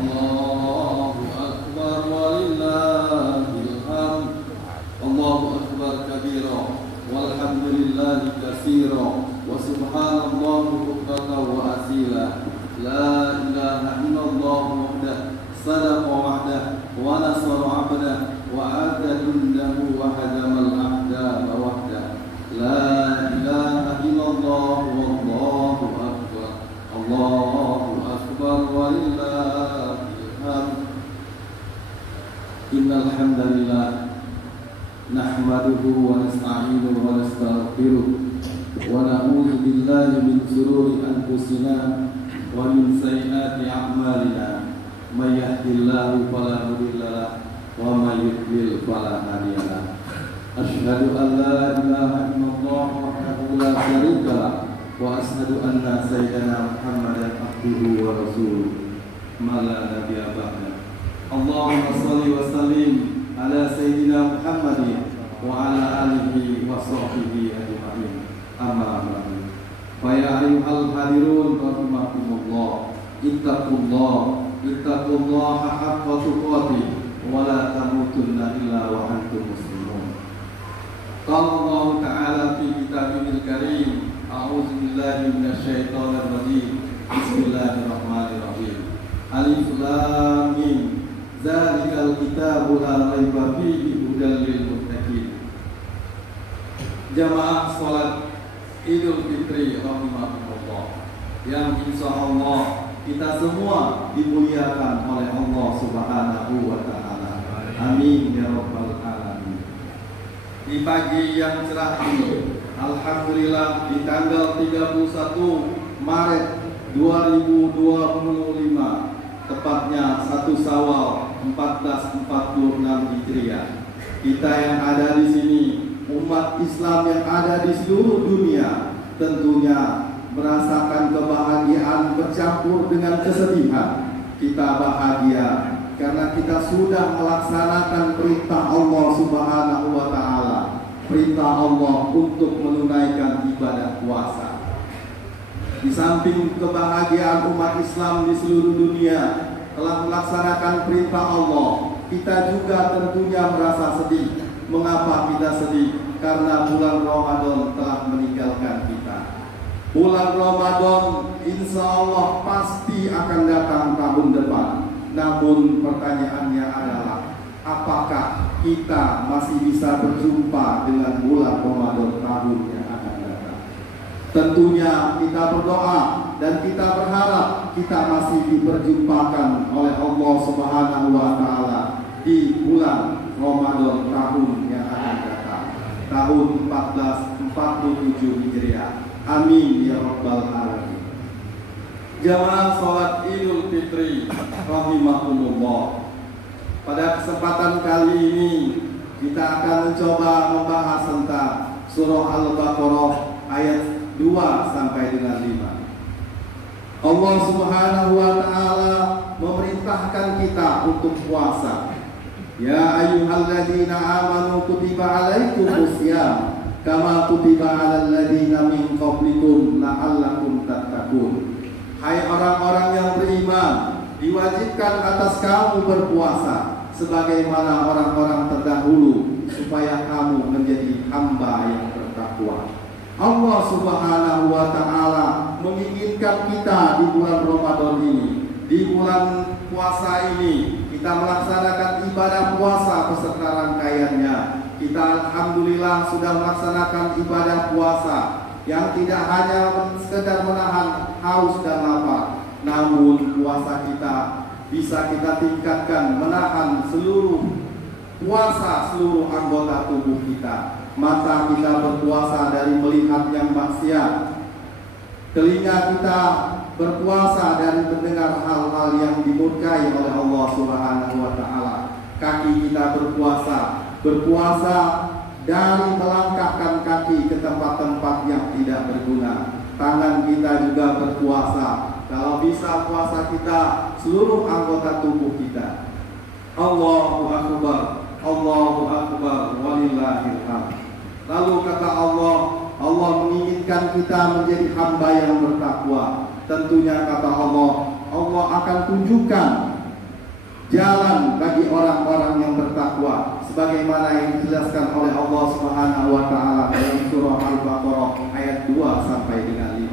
Allahu akbar walillahil hamd. Allahu akbar kabira walhamdulillahi katsira wa subhanallahi bukratan wa asila. La ilaha illallah wahdahu sadaqa wa'dah wa nasara 'abdah wa adadun lahu wa hadamal ahzaba wahdah. La ilaha illallah wallahu akbar. Allahu akbar walillahil hamd. Innal hamdalillah nahmaduhu wa nasta'inuhu wa nastaghfiruh wa na'udzu billahi min shururi anfusina wa min sayyiati a'malina. May yahdihillahu fala mudilla lahu wa may yudlil fala hadiya lahu. Asyhadu an la ilaha illallah wahdahu la syarika lahu wa asyhadu anna sayyidana Muhammadan abduhu wa rasuluh ma la nabiyya ba'da. Allahumma shalli wa sallim ala sayyidina Muhammadin wa ala alihi wa sahbihi ajma'in. Amma ba'du. Fa ya ayyuhal hadirun rahimakumullah, ittaqullaha haqqa tuqatih wa la tamutunna illa wa antum muslimun. Qala Allah ta'ala fi kitabihil karim, a'udzu billahi minasy syaithanir rajim. Bismillahirrahmanirrahim. Alif lam mim. Zalikal kitabu la raiba fihi hudal lil muttaqin. Jamaah salat Idul Fitri rahimakumullah, yang insyaallah kita semua dimuliakan oleh Allah Subhanahu wa taala. Amin ya rabbal alamin. Di pagi yang cerah ini, alhamdulillah, di tanggal 31 Maret 2025, tepatnya 1 Syawal 1446 Hijriah, kita yang ada di sini, umat Islam yang ada di seluruh dunia, tentunya merasakan kebahagiaan bercampur dengan kesedihan. Kita bahagia karena kita sudah melaksanakan perintah Allah Subhanahu wa taala, perintah Allah untuk menunaikan ibadah puasa. Di samping kebahagiaan umat Islam di seluruh dunia telah melaksanakan perintah Allah, kita juga tentunya merasa sedih. Mengapa kita sedih? Karena bulan Ramadan telah meninggalkan kita. Bulan Ramadan insya Allah pasti akan datang tahun depan. Namun pertanyaannya adalah, apakah kita masih bisa berjumpa dengan bulan Ramadan tahun yang akan datang? Tentunya kita berdoa dan kita berharap kita masih diperjumpakan oleh Allah Subhanahu wa taala di bulan Ramadan tahun yang akan datang, tahun 1447 Hijriah. Amin ya rabbal alamin. Jamaah salat Idul Fitri rahimakumullah, pada kesempatan kali ini kita akan mencoba membahas tentang surah Al-Baqarah ayat 2 sampai dengan 5. Allah Subhanahu wa taala memerintahkan kita untuk puasa. Ya ayyuhalladzina amanu kutiba alaikumus syiyam kama kutiba alal ladzina min qablikum la'allakum tattaqun. Hai orang-orang yang beriman, diwajibkan atas kamu berpuasa sebagaimana orang-orang terdahulu supaya kamu menjadi hamba yang bertakwa. Allah Subhanahu wa taala menginginkan kita di bulan Ramadan ini, di bulan puasa ini, kita melaksanakan ibadah puasa beserta rangkaiannya. Kita alhamdulillah sudah melaksanakan ibadah puasa yang tidak hanya sekedar menahan haus dan lapar, namun puasa kita bisa kita tingkatkan menahan seluruh anggota tubuh kita. Mata kita berpuasa dari melihat yang maksiat, telinga kita berpuasa dari mendengar hal-hal yang dimurkai oleh Allah Subhanahu wa taala. Kaki kita berpuasa dari melangkahkan kaki ke tempat-tempat yang tidak berguna. Tangan kita juga berpuasa, kalau bisa puasa kita seluruh anggota tubuh kita. Allahu akbar, Allahu akbar, walillahil hamd. Lalu kata Allah menginginkan kita menjadi hamba yang bertakwa. Tentunya kata Allah akan tunjukkan jalan bagi orang-orang yang bertakwa sebagaimana yang dijelaskan oleh Allah Subhanahu wa taala dalam surah Al-Baqarah ayat 2 sampai dengan 5.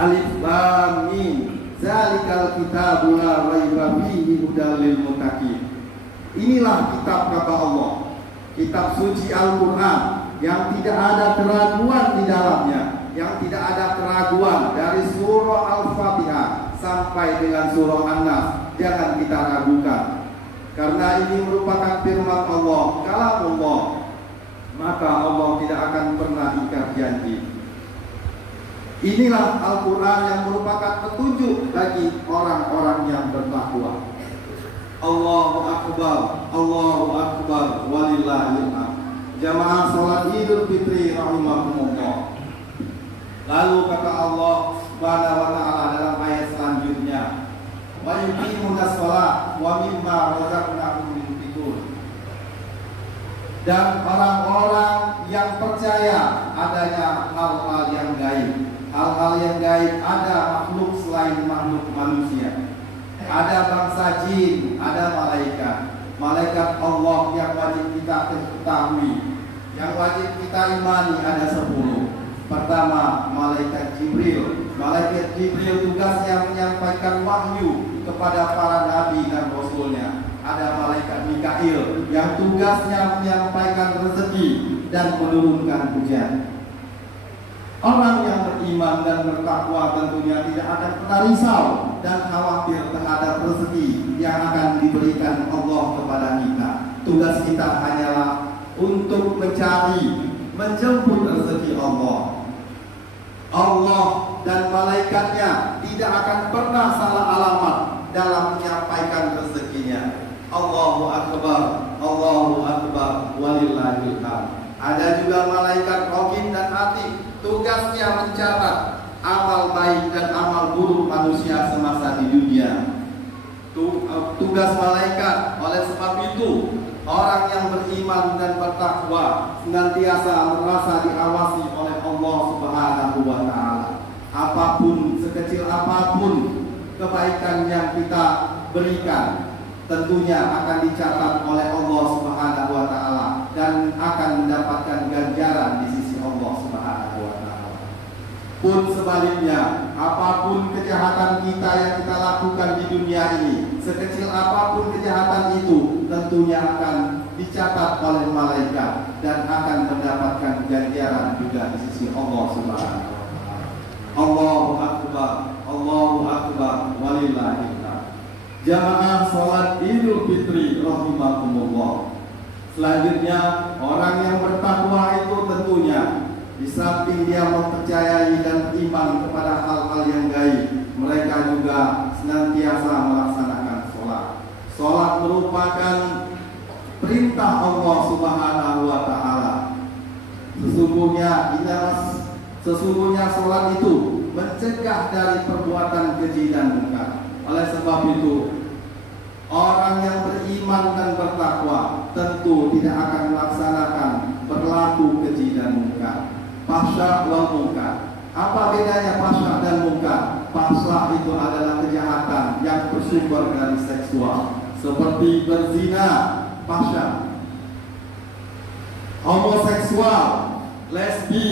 Alif Lam Mim, zalikal kitabu la raiba fihi hudal lil muttaqin. Inilah kitab kata Allah, kitab suci Al-Qur'an yang tidak ada keraguan di dalamnya, yang tidak ada keraguan dari surah Al-Fatihah sampai dengan surah An-Nas. Jangan kita ragukan, karena ini merupakan firman Allah, kalam Allah, maka Allah tidak akan pernah ingkar janji. Inilah Al-Quran yang merupakan petunjuk bagi orang-orang yang bertakwa. Allahu Akbar, Allahu Akbar, walillahil hamd. Jamaah salat Idul Fitri rahimakumullah. Lalu kata Allah Subhanahu wa taala dalam ayat selanjutnya, wa yuqimunas shalah wa mimma razaqnahum yunfiqun. Dan orang-orang yang percaya adanya hal-hal yang gaib. Hal-hal yang gaib ada makhluk selain makhluk manusia. Ada bangsa jin, ada malaikat. Malaikat Allah yang wajib kita ketahui, yang wajib kita imani ada 10. Pertama, malaikat Jibril. Malaikat Jibril tugasnya menyampaikan wahyu kepada para nabi dan rasulnya. Ada malaikat Mikail yang tugasnya menyampaikan rezeki dan menurunkan hujan. Orang yang beriman dan bertakwa tentunya tidak akan pernah risau dan khawatir terhadap rezeki yang akan diberikan Allah kepada kita. Tugas kita hanyalah untuk mencari, menjemput rezeki Allah. Allah dan malaikatnya tidak akan pernah salah alamat dalam menyampaikan rezekinya. Allahu Akbar, Allahu Akbar, walillahil hamd. Ada juga malaikat Raqib dan Atid, tugasnya mencatat amal baik dan amal buruk manusia semasa di dunia. Tugas malaikat. Oleh sebab itu, orang yang beriman dan bertakwa senantiasa merasa diawasi oleh Allah Subhanahu wa taala. Apapun, sekecil apapun kebaikan yang kita berikan, tentunya akan dicatat oleh Allah Subhanahu wa taala dan akan mendapatkan ganjaran di sisi Allah Subhanahu wa taala. Pun sebaliknya, apapun kejahatan kita yang kita lakukan di dunia ini, sekecil apapun kejahatan itu, tentunya akan dicatat oleh malaikat dan akan mendapatkan ganjaran juga di sisi Allah Subhanahu wa taala. Allahu Akbar, Allahu Akbar, walillahil hamd. Jamaah salat Idul Fitri rahimakumullah. Selanjutnya, orang yang bertakwa itu tentunya di samping dia mempercayai dan beriman kepada hal-hal yang gaib, mereka juga senantiasa melaksanakan sholat. Sholat merupakan perintah Allah Subhanahu wa taala. Sesungguhnya sholat itu mencegah dari perbuatan keji dan munkar. Oleh sebab itu, orang yang beriman dan bertakwa tentu tidak akan melaksanakan berlaku keji dan munkar. Fahsya wal munkar. Apa bedanya fahsya dan munkar? Fahsya itu adalah kejahatan yang bersumber dari seksual, seperti berzina, fahsya, homoseksual, lesbi,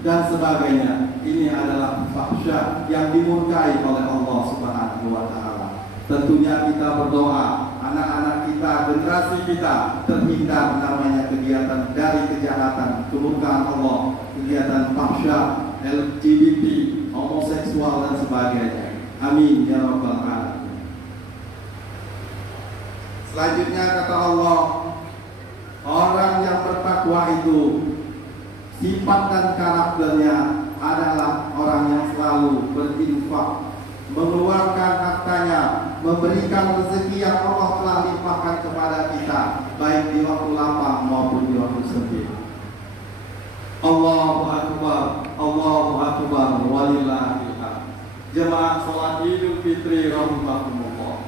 dan sebagainya. Ini adalah fahsya yang dimurkai oleh Allah Subhanahu wa taala. Tentunya kita berdoa anak-anak kita, generasi kita terhindar namanya kegiatan dari kejahatan, kemurkaan Allah, kegiatan fahsya, LGBT, homoseksual dan sebagainya. Amin ya rabbal alamin. Selanjutnya kata Allah, orang yang bertakwa itu sifat dan karakternya adalah orang yang selalu berinfak, mengeluarkan hartanya, memberikan rezeki yang Allah telah limpahkan kepada kita, baik di waktu lapang maupun di waktu sempit. Allahu Akbar, Allahu Akbar, walillahil hamd. Jemaah salat Idul Fitri rahimakumullah.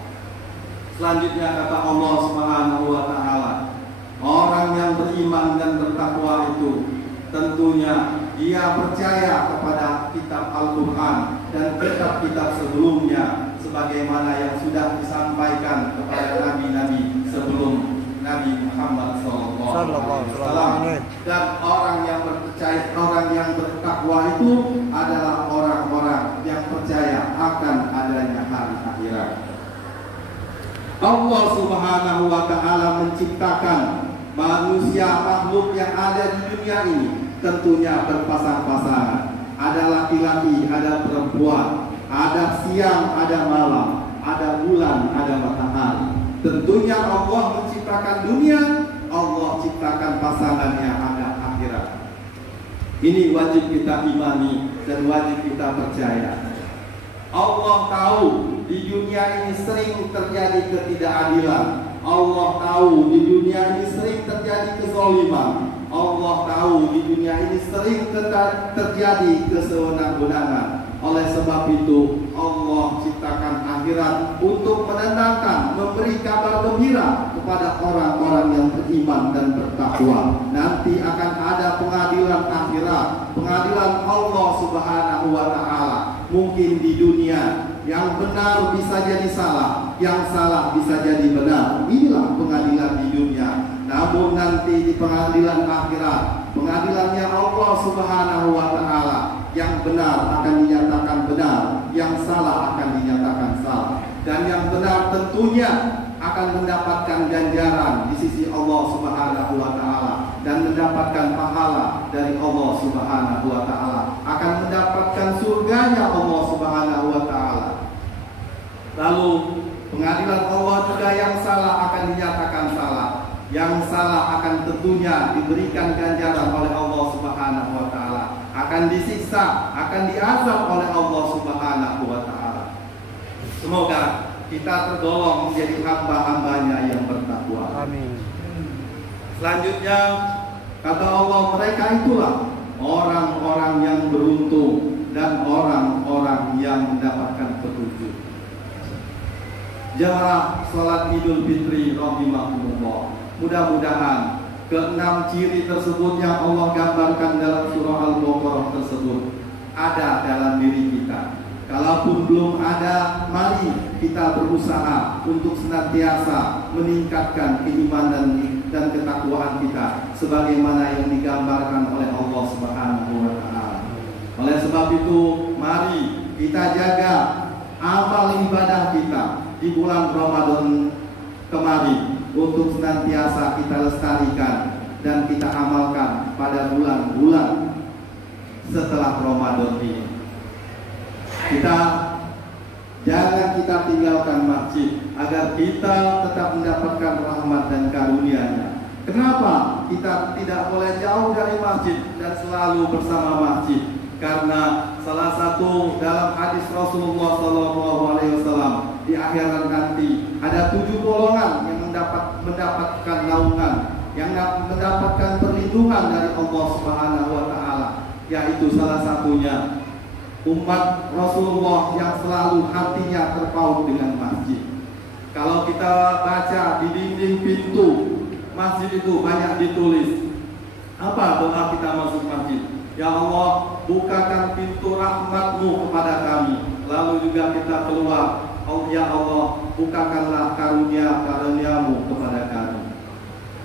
Selanjutnya kata Allah Subhanahu wa taala, orang yang beriman dan bertakwa itu tentunya dia percaya kepada kitab Al-Quran dan kitab-kitab sebelumnya sebagaimana yang sudah disampaikan kepada nabi-nabi sebelum Nabi Muhammad SAW. Dan orang yang percaya, orang yang bertakwa itu adalah orang-orang yang percaya akan adanya hari akhirat. Allah Subhanahu wa Ta'ala menciptakan manusia, makhluk yang ada di dunia ini tentunya berpasang-pasangan. Ada laki-laki, ada perempuan, ada siang, ada malam, ada bulan, ada matahari. Tentunya Allah menciptakan dunia, Allah ciptakan pasangannya ada akhirat. Ini wajib kita imani dan wajib kita percaya. Allah tahu di dunia ini sering terjadi ketidakadilan. Allah tahu di dunia ini sering terjadi kezaliman. Allah tahu di dunia ini sering terjadi kesewenang-wenangan. Oleh sebab itu Allah ciptakan akhirat untuk menenangkan, memberi kabar gembira kepada orang-orang yang beriman dan bertakwa. Nanti akan ada pengadilan akhirat, pengadilan Allah Subhanahu wa Ta'ala. Mungkin di dunia yang benar bisa jadi salah, yang salah bisa jadi benar. Inilah pengadilan di dunia. Namun nanti di pengadilan akhirat, pengadilannya Allah Subhanahu wa Ta'ala, yang benar akan dinyatakan benar, yang salah akan dinyatakan salah. Dan yang benar tentunya akan mendapatkan ganjaran di sisi Allah Subhanahu wa Ta'ala dan mendapatkan pahala dari Allah Subhanahu wa Ta'ala, akan mendapatkan surganya Allah Subhanahu wa Ta'ala. Lalu pengadilan Allah juga yang salah akan dinyatakan salah, yang salah akan tentunya diberikan ganjaran oleh Allah Subhanahu wa Ta'ala, akan disiksa, akan diazab oleh Allah Subhanahu wa Ta'ala. Semoga kita tergolong menjadi hamba-hambanya yang bertakwa. Amin. Selanjutnya kata Allah, mereka itulah orang-orang yang beruntung dan orang-orang yang mendapatkan petunjuk. Jamaah salat Idul Fitri rahimakumullah. Mudah-mudahan keenam ciri tersebut yang Allah gambarkan dalam surah Al-Baqarah tersebut ada dalam diri kita. Kalaupun belum ada, mari kita berusaha untuk senantiasa meningkatkan keimanan dan ketakwaan kita sebagaimana yang digambarkan oleh Allah Subhanahu wa Ta'ala. Oleh sebab itu, mari kita jaga amal ibadah kita di bulan Ramadan kemarin untuk senantiasa kita lestarikan dan kita amalkan pada bulan-bulan setelah Ramadan ini. Jangan kita tinggalkan masjid agar kita tetap mendapatkan rahmat dan karunia-Nya. Kenapa kita tidak boleh jauh dari masjid dan selalu bersama masjid? Karena salah satu dalam hadis Rasulullah SAW, di akhirat nanti ada 7 golongan yang mendapatkan naungan, yang mendapatkan perlindungan dari Allah Subhanahu wa Ta'ala, yaitu salah satunya umat Rasulullah yang selalu hatinya terpaut dengan masjid. Kalau kita baca di dinding pintu masjid itu banyak ditulis, apa doa kita masuk masjid? Ya Allah, bukakan pintu rahmat-Mu kepada kami. Lalu juga kita keluar, oh ya Allah, bukakanlah karunia-Mu kepada kami.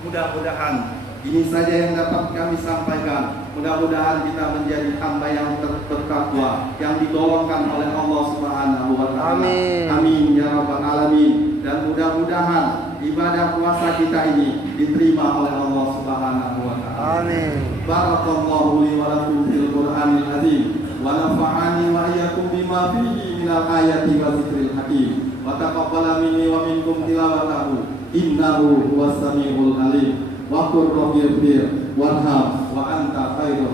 Mudah-mudahan ini saja yang dapat kami sampaikan. Mudah-mudahan kita menjadi hamba yang bertakwa, yang digolongkan oleh Allah Subhanahu wa Ta'ala. Amin. Amin ya rabbal alamin. Dan mudah-mudahan ibadah puasa kita ini diterima oleh Allah Subhanahu wa Ta'ala. Amin. Barakallahu li wa lakum fil Qur'anil azim wa nafa'ani wa iyyakum bima fihi minal ayati wa dzikril hakim. Wa taqabbala minni wa minkum tilawatahu innahu huwas samiul alim. Wa qur rabbil warham wa anta khairur